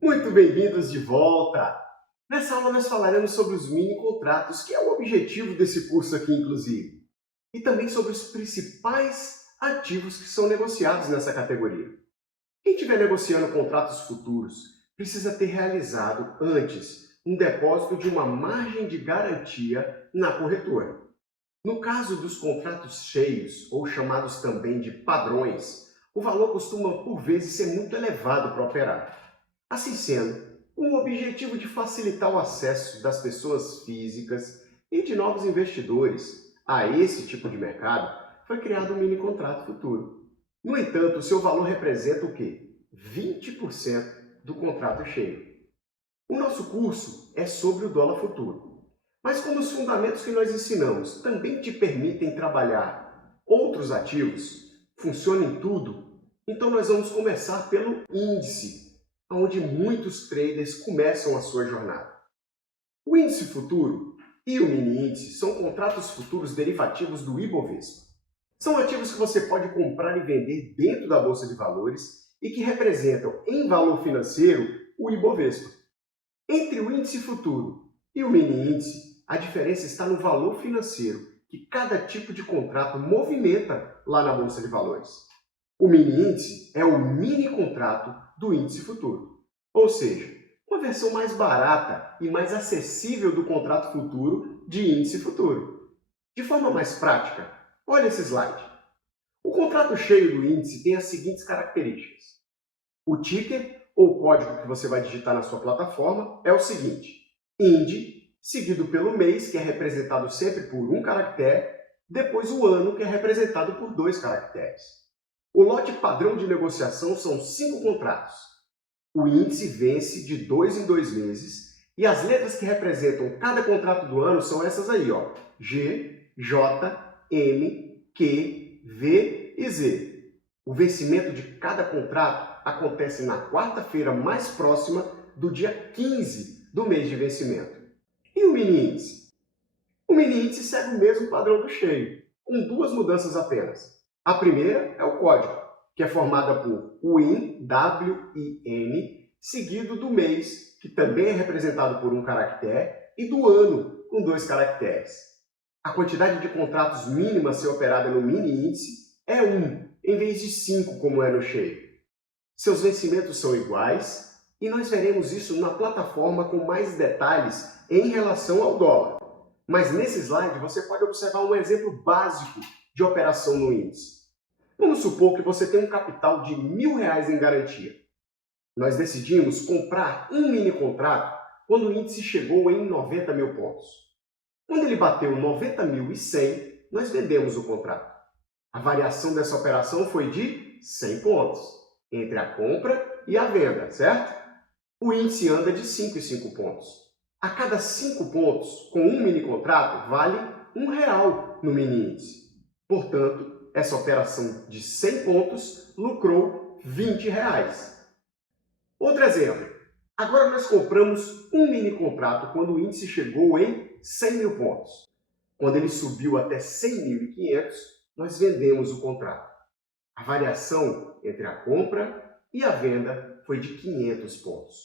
Muito bem-vindos de volta! Nessa aula nós falaremos sobre os mini-contratos, que é o objetivo desse curso aqui, inclusive, e também sobre os principais ativos que são negociados nessa categoria. Quem estiver negociando contratos futuros precisa ter realizado antes um depósito de uma margem de garantia na corretora. No caso dos contratos cheios, ou chamados também de padrões, o valor costuma, por vezes, ser muito elevado para operar. Assim sendo, com o objetivo de facilitar o acesso das pessoas físicas e de novos investidores a esse tipo de mercado, foi criado um mini-contrato futuro. No entanto, o seu valor representa o quê? 20% do contrato cheio. O nosso curso é sobre o dólar futuro. Mas como os fundamentos que nós ensinamos também te permitem trabalhar outros ativos, funciona em tudo, então nós vamos começar pelo índice, onde muitos traders começam a sua jornada. O índice futuro e o mini-índice são contratos futuros derivativos do Ibovespa. São ativos que você pode comprar e vender dentro da Bolsa de Valores e que representam, em valor financeiro, o Ibovespa. Entre o índice futuro e o mini-índice, a diferença está no valor financeiro que cada tipo de contrato movimenta lá na Bolsa de Valores. O mini-índice é o mini-contrato do índice futuro, ou seja, uma versão mais barata e mais acessível do contrato futuro de índice futuro. De forma mais prática, olha esse slide. O contrato cheio do índice tem as seguintes características. O ticker, ou código que você vai digitar na sua plataforma, é o seguinte: IND, seguido pelo mês, que é representado sempre por um caractere, depois o ano, que é representado por 2 caracteres. O lote padrão de negociação são 5 contratos. O índice vence de 2 em 2 meses e as letras que representam cada contrato do ano são essas aí, ó: G, J, M, Q, V e Z. O vencimento de cada contrato acontece na quarta-feira mais próxima do dia 15 do mês de vencimento. E o mini-índice? O mini-índice segue o mesmo padrão do cheio, com 2 mudanças apenas. A primeira é o código, que é formada por WIN, W-I-N, seguido do mês, que também é representado por um caractere, e do ano, com 2 caracteres. A quantidade de contratos mínima a ser operada no mini-índice é 1, em vez de 5, como é no cheio. Seus vencimentos são iguais, e nós veremos isso na plataforma com mais detalhes em relação ao dólar. Mas nesse slide você pode observar um exemplo básico de operação no índice. Vamos supor que você tem um capital de R$1.000 em garantia. Nós decidimos comprar um mini-contrato quando o índice chegou em 90 mil pontos. Quando ele bateu 90.100, nós vendemos o contrato. A variação dessa operação foi de 100 pontos, entre a compra e a venda, certo? O índice anda de 5 em 5 pontos. A cada 5 pontos, com um mini-contrato, vale R$1 no mini-índice. Portanto, essa operação de 100 pontos lucrou R$20. Outro exemplo. Agora nós compramos um mini-contrato quando o índice chegou em 100 mil pontos. Quando ele subiu até 100.500, nós vendemos o contrato. A variação entre a compra e a venda foi de 500 pontos.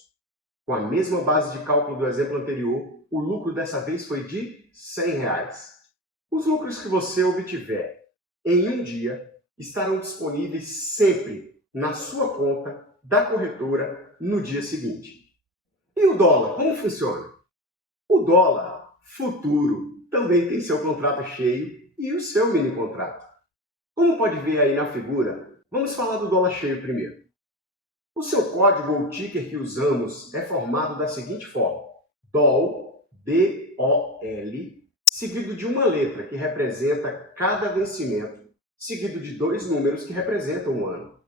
Com a mesma base de cálculo do exemplo anterior, o lucro dessa vez foi de R$100. Os lucros que você obtiver em um dia estarão disponíveis sempre na sua conta da corretora no dia seguinte. E o dólar, como funciona? O dólar futuro também tem seu contrato cheio e o seu mini-contrato. Como pode ver aí na figura, vamos falar do dólar cheio primeiro. O seu código ou ticker que usamos é formado da seguinte forma: DOL, D-O-L, seguido de uma letra que representa cada vencimento, seguido de 2 números que representam um ano.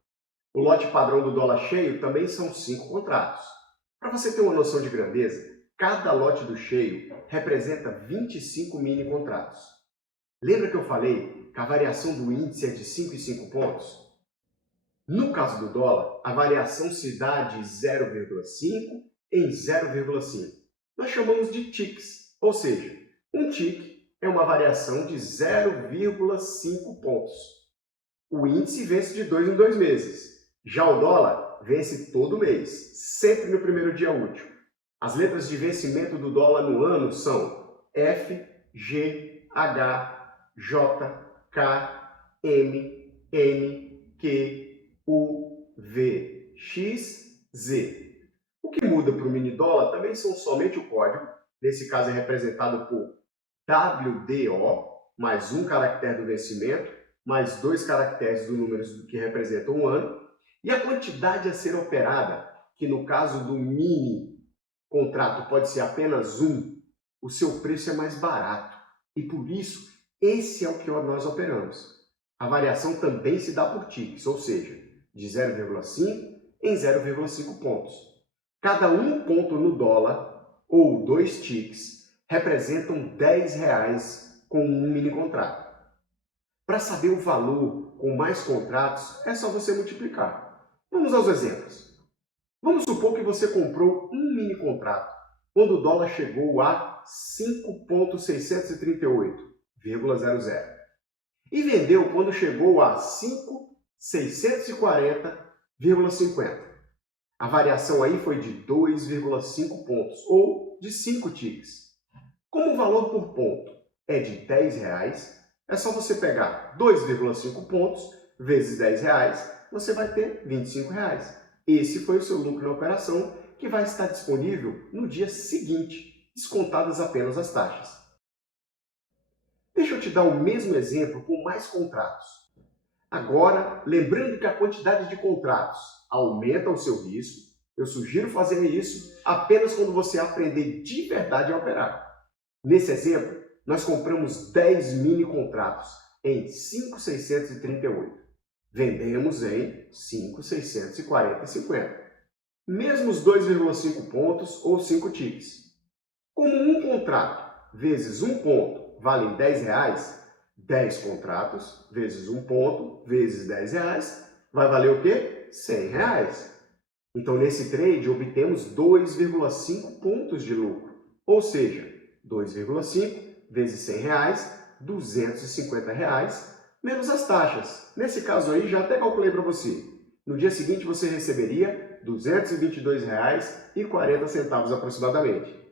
O lote padrão do dólar cheio também são 5 contratos. Para você ter uma noção de grandeza, cada lote do cheio representa 25 mini-contratos. Lembra que eu falei que a variação do índice é de 5 em 5 pontos? No caso do dólar, a variação se dá de 0,5 em 0,5. Nós chamamos de ticks, ou seja, um tick é uma variação de 0,5 pontos. O índice vence de 2 em 2 meses. Já o dólar dólar vence todo mês, sempre no primeiro dia útil. As letras de vencimento do dólar no ano são F, G, H, J, K, M, N, Q, U, V, X, Z. O que muda para o mini dólar também são somente o código, nesse caso é representado por WDO, mais um caractere do vencimento, mais 2 caracteres do número que representam um ano, e a quantidade a ser operada, que no caso do mini contrato pode ser apenas um, o seu preço é mais barato. E por isso, esse é o que nós operamos. A variação também se dá por ticks, ou seja, de 0,5 em 0,5 pontos. Cada um ponto no dólar, ou 2 ticks, representam R$10 com um mini contrato. Para saber o valor com mais contratos, é só você multiplicar. Vamos aos exemplos. Vamos supor que você comprou um mini contrato quando o dólar chegou a 5,638,00 e vendeu quando chegou a 5,640,50. A variação aí foi de 2,5 pontos, ou de 5 ticks. Como o valor por ponto é de R$10, é só você pegar 2,5 pontos vezes R$10, você vai ter R$25. Esse foi o seu lucro na operação, que vai estar disponível no dia seguinte, descontadas apenas as taxas. Deixa eu te dar o mesmo exemplo com mais contratos. Agora, lembrando que a quantidade de contratos aumenta o seu risco, eu sugiro fazer isso apenas quando você aprender de verdade a operar. Nesse exemplo, nós compramos 10 mini contratos em 5,638. Vendemos em 5,640,50. Mesmo os 2,5 pontos ou 5 ticks. Como um contrato vezes um ponto valem R$10, 10 contratos vezes um ponto vezes R$10 vai valer o quê? R$100. Então, nesse trade, obtemos 2,5 pontos de lucro. Ou seja, 2,5 vezes R$100, R$250, menos as taxas. Nesse caso aí, já até calculei para você. No dia seguinte, você receberia R$222,40 aproximadamente.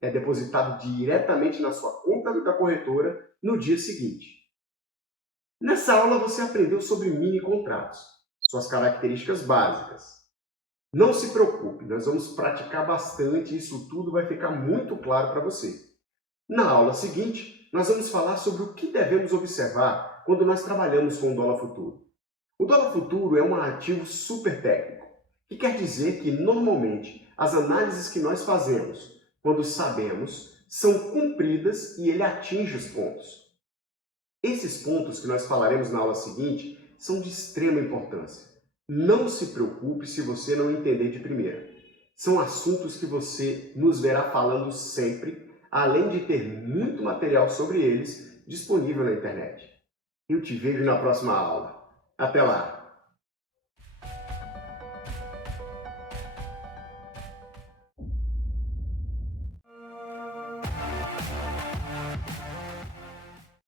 É depositado diretamente na sua conta da corretora no dia seguinte. Nessa aula, você aprendeu sobre mini contratos, suas características básicas. Não se preocupe, nós vamos praticar bastante e isso tudo vai ficar muito claro para você. Na aula seguinte, nós vamos falar sobre o que devemos observar quando nós trabalhamos com o dólar futuro. O dólar futuro é um ativo super técnico, que quer dizer que, normalmente, as análises que nós fazemos, quando sabemos, são cumpridas e ele atinge os pontos. Esses pontos que nós falaremos na aula seguinte são de extrema importância. Não se preocupe se você não entender de primeira. São assuntos que você nos verá falando sempre, além de ter muito material sobre eles disponível na internet. Eu te vejo na próxima aula. Até lá!